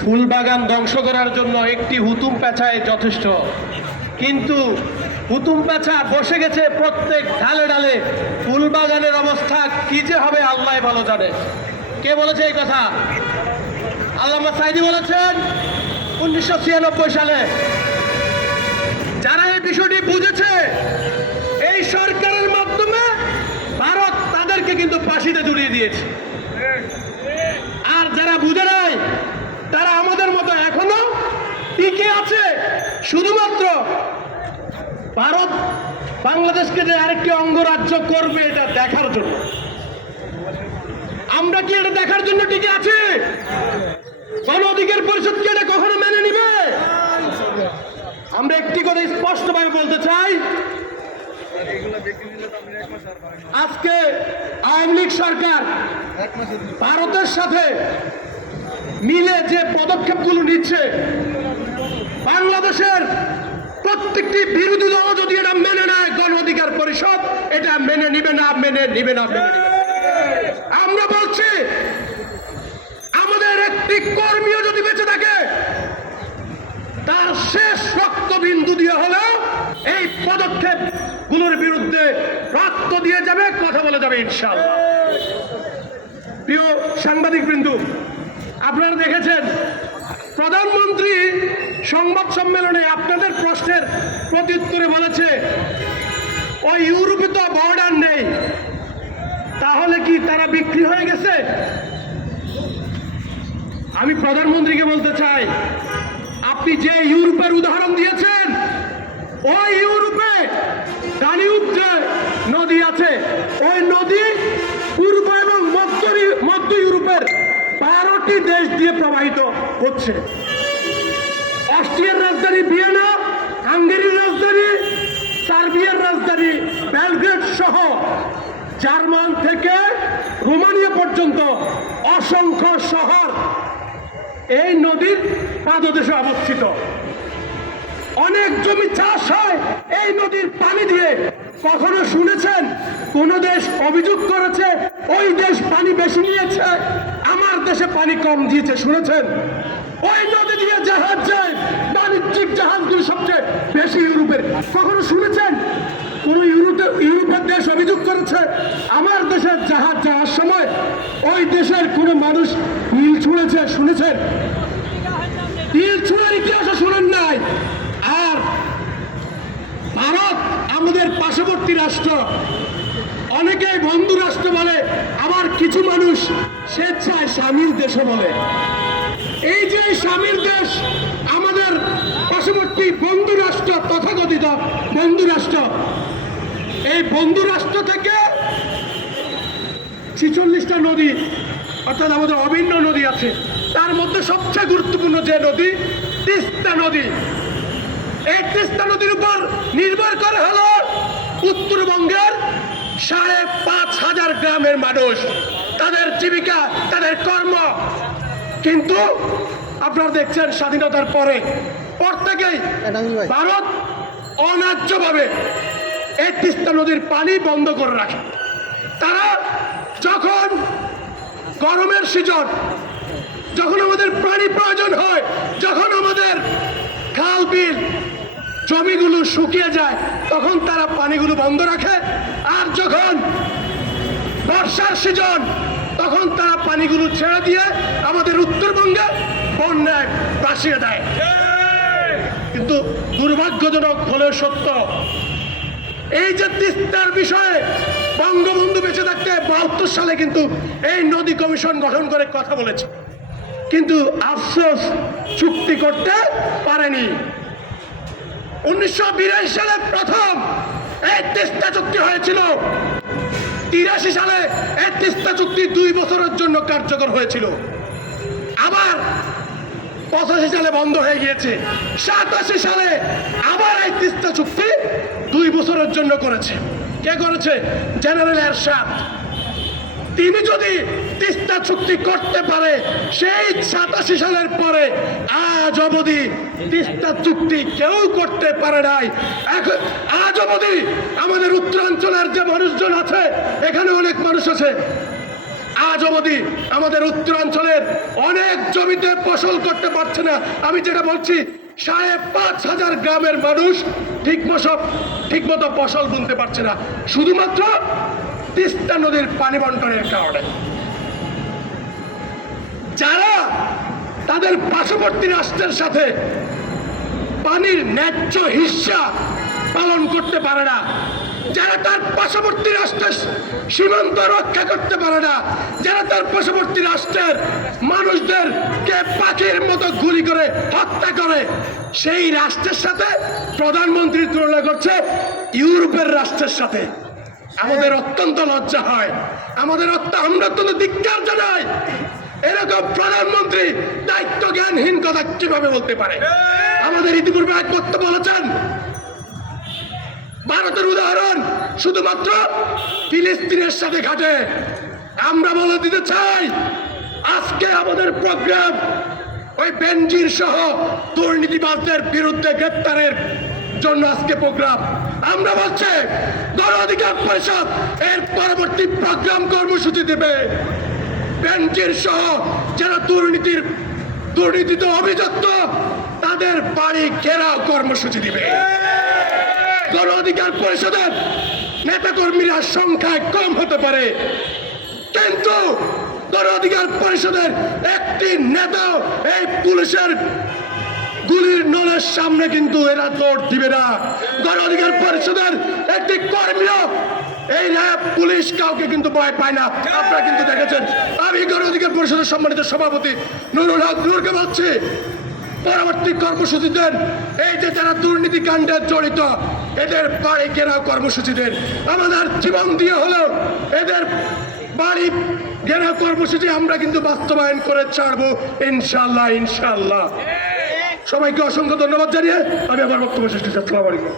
ফুল বাগান ধ্বংস করার জন্য একটি হুতুম পেঁচায় যথেষ্ট, কিন্তু হুতুম পেঁচা বসে গেছে প্রত্যেক ডালে ডালে। ফুল বাগানের অবস্থা কি যে হবে আল্লাহ ভালো জানে। কে বলেছে এই কথা? আল্লামা সাঈদী বলেছেন 1996 সালে। যারা এই বিষয়টি বুঝেছে, এই সরকারের মাধ্যমে ভারত তাদেরকে কিন্তু ফাঁসিতে ঝুলিয়ে দিয়েছে। আর যারা বুঝে নাই, তারা আমাদের মতো এখনো টিকে আছে শুধুমাত্র ভারত বাংলাদেশকে যে আরেকটি অঙ্গরাজ্য করবে এটা দেখার জন্য। আমরা কি এটা দেখার জন্য টিকে আছি? গণ অধিকার পরিষদ কি এটা কখনো মেনে নিবে? আমরা একটি কথা স্পষ্টভাবে বলতে চাই, আজকে আওয়ামী লীগ সরকার ভারতের সাথে মিলে যে পদক্ষেপগুলো নিচ্ছে, বাংলাদেশের প্রত্যেকটি বিরোধী দল যদি এটা মেনে নেয়, গণ অধিকার পরিষদ এটা মেনে নিবে না, মেনে নিবে না। আমরা বলছি, আমাদের একটি কর্মীও যদি বেঁচে থাকে, তার শেষ রক্তবিন্দু দিয়ে হলেও এই পদক্ষেপ গুলোর বিরুদ্ধে রক্ত দিয়ে যাবে, কথা বলে যাবে ইনশাআল্লাহ। প্রিয় সাংবাদিক বৃন্দু, আপনারা দেখেছেন প্রধানমন্ত্রী সংবাদ সম্মেলনে আপনাদের প্রশ্নের প্রত্যুত্তরে বলেছে, ওই ইউরোপে তো বর্ডার নেই, তাহলে কি তারা বিক্রি হয়ে গেছে? আমি প্রধানমন্ত্রীকে বলতে চাই, আপনি যে ইউরোপের উদাহরণ দিয়েছেন, ওই ইউরোপে দানিউব যে নদী আছে, ওই নদী পূর্ব এবং মধ্য ইউরোপের 12টি দেশ দিয়ে প্রবাহিত হচ্ছে। অস্ট্রিয়ার রাজধানী ভিয়েনা, হাঙ্গেরির রাজধানী, সার্বিয়ার রাজধানী বেলগ্রেড সহ জার্মান থেকে রোমানিয়া পর্যন্ত অসংখ্য শহর এই নদীর পাদদেশে অবস্থিত। অনেক জমি চাষ হয় এই নদীর পানি দিয়ে। কখনো শুনেছেন কোন দেশ অভিযোগ করেছে ওই দেশ পানি বেশি নিয়েছে, আমার দেশে পানি কম দিয়েছে? শুনেছেন? ওই নদী দিয়ে জাহাজ যায়, বাণিজ্যিক জাহাজগুলো সবচেয়ে বেশি ইউরোপের। কখনো শুনেছেন কোন ইউরোপের দেশ অভিযোগ করেছে আমার দেশের জাহাজ যাওয়ার সময় ওই দেশের কোন মানুষ ঢিল ছুঁড়েছে? শুনেছেন? ঢিল ছুঁড়ার ইতিহাসও শুনেন নাই। আর ভারত আমাদের পার্শ্ববর্তী রাষ্ট্র, অনেকেই বন্ধু রাষ্ট্র বলে, আবার কিছু মানুষ স্বেচ্ছায় স্বামীর দেশও বলে। এই যে স্বামীর দেশ আমাদের পার্শ্ববর্তী বন্ধু রাষ্ট্র, তথাকথিত বন্ধু রাষ্ট্র, এই বন্ধু রাষ্ট্র থেকে 46টা নদী অর্থাৎ আমাদের অভিন্ন নদী আছে। তার মধ্যে সবচেয়ে গুরুত্বপূর্ণ যে নদী, তিস্তা নদী। এই তিস্তা নদীর উপর নির্ভর করে হলো উত্তরবঙ্গের 5,500 গ্রামের মানুষ, তাদের জীবিকা, তাদের কর্ম। কিন্তু আপনারা দেখছেন স্বাধীনতার পরে থেকেই ভারত অন্যায্যভাবে এই তিস্তা নদীর পানি বন্ধ করে রাখে। তারা যখন গরমের সিজন, যখন আমাদের পানি প্রয়োজন হয়, যখন আমাদের খাল বিল জমিগুলো শুকিয়ে যায়, তখন তারা পানিগুলো বন্ধ রাখে। আর যখন বর্ষার সিজন, তখন তারা পানিগুলো ছেড়ে দিয়ে আমাদের উত্তরবঙ্গে বন্যায় ভাসিয়ে দেয়। কিন্তু দুর্ভাগ্যজনক হলেও সত্য, এই যে তিস্তার বিষয়ে বঙ্গবন্ধু বেঁচে থাকতে 72 সালে কিন্তু এই নদী কমিশন গঠন করে কথা বলেছে, কিন্তু আফসোস চুক্তি করতে পারেনি। 1982 সালে প্রথম এই তিস্তা চুক্তি হয়েছিল। 83 সালে এই তিস্তা চুক্তি 2 বছরের জন্য কার্যকর হয়েছিল। আবার 85 সালে বন্ধ হয়ে গিয়েছে। 87 সালে আবার এই তিস্তা চুক্তি 2 বছরের জন্য করেছে। কে করেছে? জেনারেল এরশাদ। তিনি যদি তিস্তা চুক্তি করতে পারে, সেই 87 সালের পরে আজ অবধি তিস্তা চুক্তি কেউ করতে পারে নাই। এখন আজ অবধি আমাদের উত্তরাঞ্চলের যে মানুষজন আছে, এখানে অনেক মানুষ আছে, আজ অবধি আমাদের উত্তরাঞ্চলের অনেক জমিতে ফসল করতে পারছে না। আমি যেটা বলছি 5,500 গ্রামের মানুষ ঠিকমতো ফসল বুনতে পারছে না, শুধুমাত্র তিস্তা নদীর পানি বন্টনের কারণে। যারা তাদের পার্শ্ববর্তী রাষ্ট্রের সাথে পানির ন্যায্য হিস্সা পালন করতে পারে না, যারা তার পার্শ্ববর্তী রাষ্ট্রের সীমান্ত রক্ষা করতে পারে না, যারা তার পার্শ্ববর্তী রাষ্ট্রের মানুষদেরকে পাখির মতো গুলি করে হত্যা করে, সেই রাষ্ট্রের সাথে প্রধানমন্ত্রীর তুলনা করছে ইউরোপের রাষ্ট্রের সাথে। আমাদের অত্যন্ত লজ্জা হয়, আমরা অত্যন্ত ধিক্কার জানাই। এরকম প্রধানমন্ত্রী দায়িত্ব জ্ঞানহীন কথা কিভাবে বলতে পারে? আমাদের ইতিপূর্বে এক বক্তব্য বলেছেন, ভারতের উদাহরণ শুধুমাত্র ফিলিস্তিনের সাথে ঘাটে। আমরা বলে দিতে চাই, আজকে আমাদের প্রোগ্রাম ওই বেনজির সহ দুর্নীতিবাজদের বিরুদ্ধে গ্রেপ্তারের জন্য আজকে প্রোগ্রাম। আমরা বলছি গণ অধিকার পরিষদ এর পরবর্তী প্রোগ্রাম কর্মসূচি দেবে। বেনজির সহ যারা দুর্নীতিতে অভিযুক্ত তাদের বাড়ি ঘেরাও কর্মসূচি দিবে। গণ অধিকার পরিষদের নেতাকর্মীরা সংখ্যায় কম হতে পারে, কিন্তু গণ অধিকার পরিষদের একটি নেতা এই পুলিশের গুলির নলের সামনে কিন্তু এরা জোর দিবে না। গণ অধিকার পরিষদের একটি কর্মীও এই র্যাব পুলিশ কাউকে কিন্তু ভয় পায় না। আপনারা কিন্তু দেখেছেন। আমি গণ অধিকার পরিষদের সম্মানিত সভাপতি নুরুল হক নূরকে বলছি, পরবর্তী কর্মসূচি দেন। এই যে যারা দুর্নীতি কাণ্ডে জড়িত এদের বাড়ি ঘেরাও কর্মসূচি দেন। আমাদের জীবন দিয়ে হলেও এদের বাড়ি ঘেরাও কর্মসূচি আমরা কিন্তু বাস্তবায়ন করে ছাড়বো ইনশাল্লাহ, ইনশাল্লাহ। সবাইকে অসংখ্য ধন্যবাদ জানিয়ে আমি আমার বক্তব্য শেষ করছি। আসসালামু আলাইকুম।